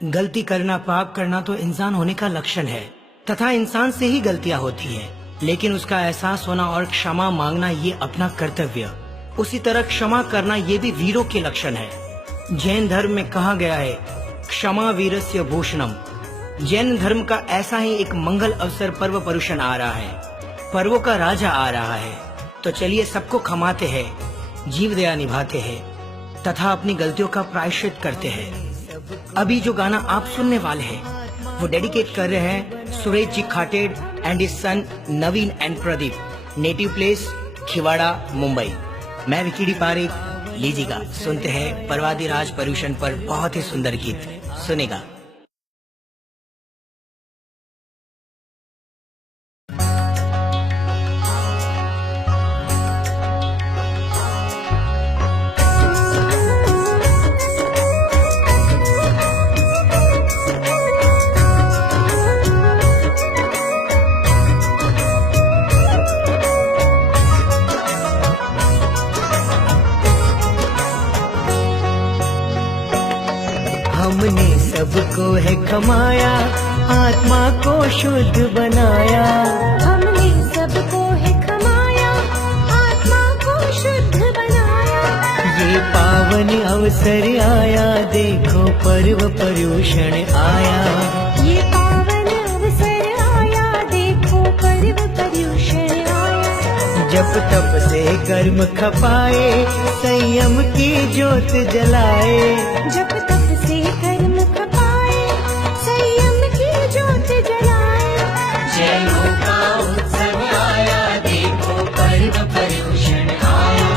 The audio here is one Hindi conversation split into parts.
गलती करना, पाप करना तो इंसान होने का लक्षण है तथा इंसान से ही गलतियां होती है, लेकिन उसका एहसास होना और क्षमा मांगना ये अपना कर्तव्य। उसी तरह क्षमा करना ये भी वीरों के लक्षण है। जैन धर्म में कहा गया है, क्षमा वीरस्य भूषणम। जैन धर्म का ऐसा ही एक मंगल अवसर पर्व पर्युषण आ रहा है, पर्वों का राजा आ रहा है। तो चलिए सबको क्षमाते हैं, जीव दया निभाते हैं तथा अपनी गलतियों का प्रायश्चित करते हैं। अभी जो गाना आप सुनने वाले हैं वो डेडिकेट कर रहे हैं Suresh ji Khated and his son Naveen and Pradeep, native place Khiwara, Mumbai. मैं विकीडी पारिक, लीजिएगा सुनते हैं पर्वादिराज पर्युषण पर बहुत ही सुंदर गीत, सुनेगा। हमने सबको है कमाया, आत्मा को शुद्ध बनाया। हमने सबको है कमाया, आत्मा को शुद्ध बनाया। ये पावन अवसर आया, देखो पर्व पर्युषण आया। ये पावन अवसर आया, देखो पर्व पर्युषण आया। जप तप से कर्म खपाए, संयम की ज्योत जलाए। जप तप से कर्म खपाए, संयम की ज्योत जलाए। जैनों का उत्सव आया, देखो पर्व पर्युषण आया।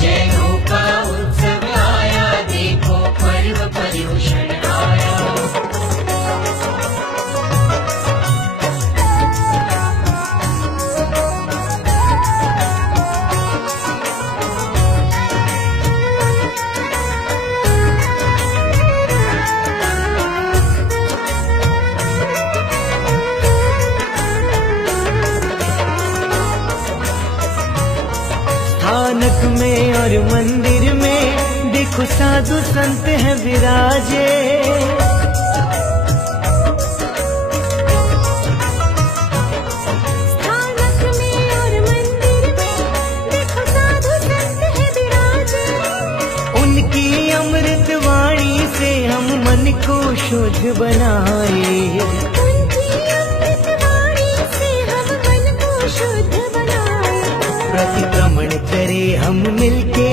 जैनों का उत्सव आया, देखो पर्व पर्युषण आया। स्थानक में और मंदिर में देखो साधु संत हैं विराजे। स्थानक में और मंदिर में देखो साधु संत है विराजे। उनकी अमृत वाणी से हम मन को शुद्ध बनाए। उनकी अमृत वाणी से हम मन को शुद्ध बनाए। प्रतिक्रमण करे हम मिलके,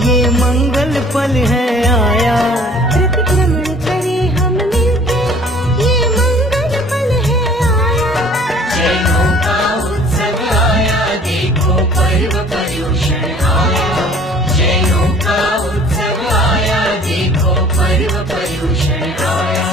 ये मंगल पल है आया। प्रतिक्रमण करे हम मिलके, ये मंगल पल है आया। जैनों का उत्सव आया, देखो पर्व पर्युषण आया। जैनों का उत्सव आया, देखो पर्व पर्युषण आया।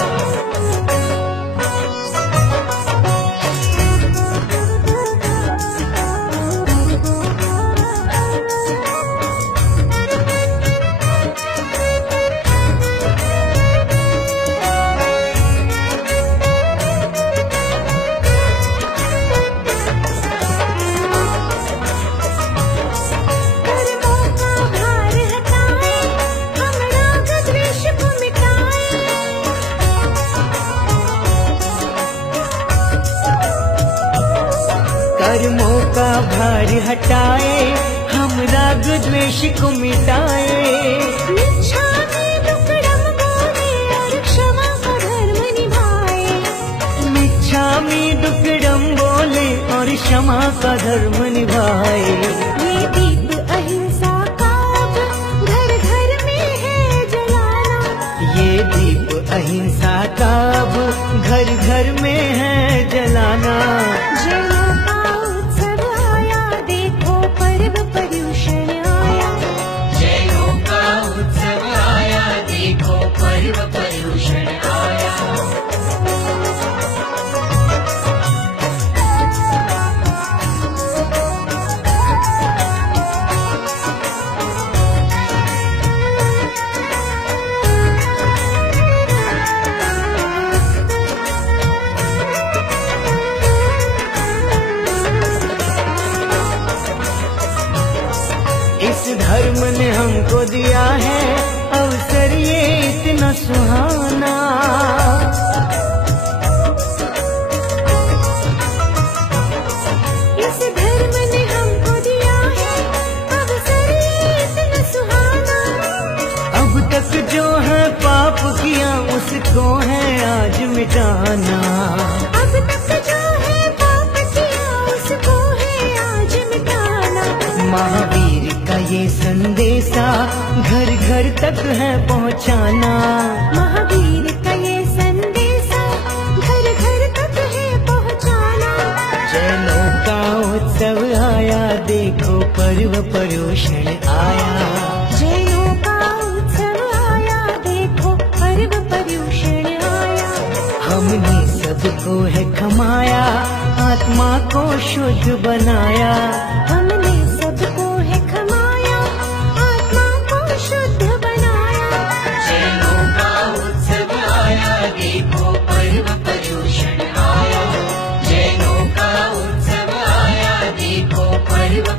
कर्मों का भार हटाए, हम राग द्वेष को मिटाए। कर्मों का भार हटाए, हम राग द्वेष को मिटाए। मिच्छामि दुक्कडम बोले और क्षमा का धर्म निभाए। मिच्छामि दुक्कडम बोले और क्षमा का धर्म निभाए। ये दीप अहिंसा का अब घर घर में है जलाना। ये दीप अहिंसा का अब घर घर में है जलाना। जैनों का उत्सव आया, देखो पर्व पर्युषण आया। जैनों का उत्सव आया, देखो पर्व पर्युषण आया। उसको है आज मिटाना। अब तक जो है पाप किया उसको है आज मिटाना। महावीर का ये संदेशा घर घर तक है पहुँचाना। महावीर का ये संदेशा घर घर तक है पहुँचाना। जैनों का उत्सव आया, देखो पर्व पर्यूषण आया। जैनों का उत्सव आया, देखो पर्व पर्यूषण आया। हमने सबको है खमाया, आत्मा को शुद्ध बनाया। हमने सबको है खमाया, आत्मा को शुद्ध बनाया। जैनों का उत्सव आया, देखो पर्व पर्यूषण आया। जैनों का उत्सव आया, देखो पर्व